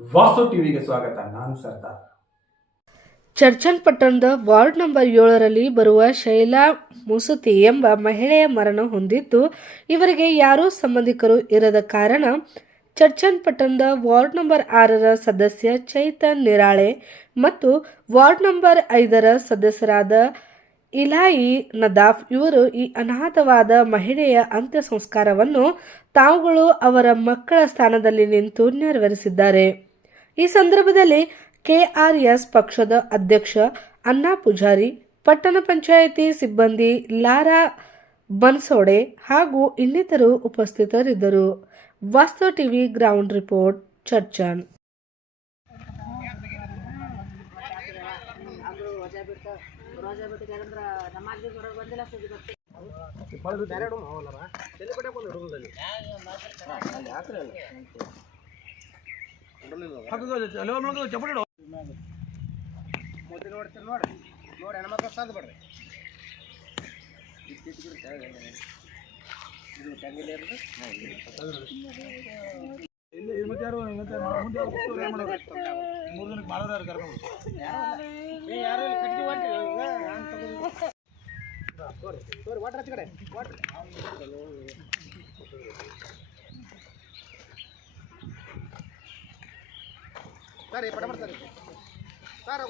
ವಾಸ್ತು ಟಿವಿಗೆ ಸ್ವಾಗತ. ನಾನು ಸರ್ದಾರ್. ಚರ್ಚನ್ಪಟ್ಟಣದ ವಾರ್ಡ್ ನಂಬರ್ 7ರಲ್ಲಿ ಬರುವ ಶೈಲಾ ಮುಸುತಿ ಎಂಬ ಮಹಿಳೆಯ ಮರಣ ಹೊಂದಿದ್ದು, ಇವರಿಗೆ ಯಾರೂ ಸಂಬಂಧಿಕರು ಇರದ ಕಾರಣ ಚರ್ಚನ್ಪಟ್ಟಣದ ವಾರ್ಡ್ ನಂಬರ್ 6ರ ಸದಸ್ಯ ಚೈತನ್ ನಿರಾಳೆ ಮತ್ತು ವಾರ್ಡ್ ನಂಬರ್ 5ರ ಸದಸ್ಯರಾದ ಇಲಾಯಿ ನದಾಫ್ ಇವರು ಈ ಅನಾಥವಾದ ಮಹಿಳೆಯ ಅಂತ್ಯ ಸಂಸ್ಕಾರವನ್ನು ತಾವುಗಳು ಅವರ ಮಕ್ಕಳ ಸ್ಥಾನದಲ್ಲಿ ನಿಂತು ನೆರವೇರಿಸಿದ್ದಾರೆ. ಈ ಸಂದರ್ಭದಲ್ಲಿ ಕೆಆರ್ಎಸ್ ಪಕ್ಷದ ಅಧ್ಯಕ್ಷ ಅನ್ನಾ ಪೂಜಾರಿ, ಪಟ್ಟಣ ಪಂಚಾಯಿತಿ ಸಿಬ್ಬಂದಿ ಲಾರಾ ಬನ್ಸೋಡೆ ಹಾಗೂ ಇನ್ನಿತರು ಉಪಸ್ಥಿತರಿದ್ದರು. ವಾಸ್ತು ಟಿವಿ ಗ್ರೌಂಡ್ ರಿಪೋರ್ಟ್, ಚರ್ಚನ್. ಸರಿ ಪಟ ಮಾಡ್ತಾರೆ ಸರ್.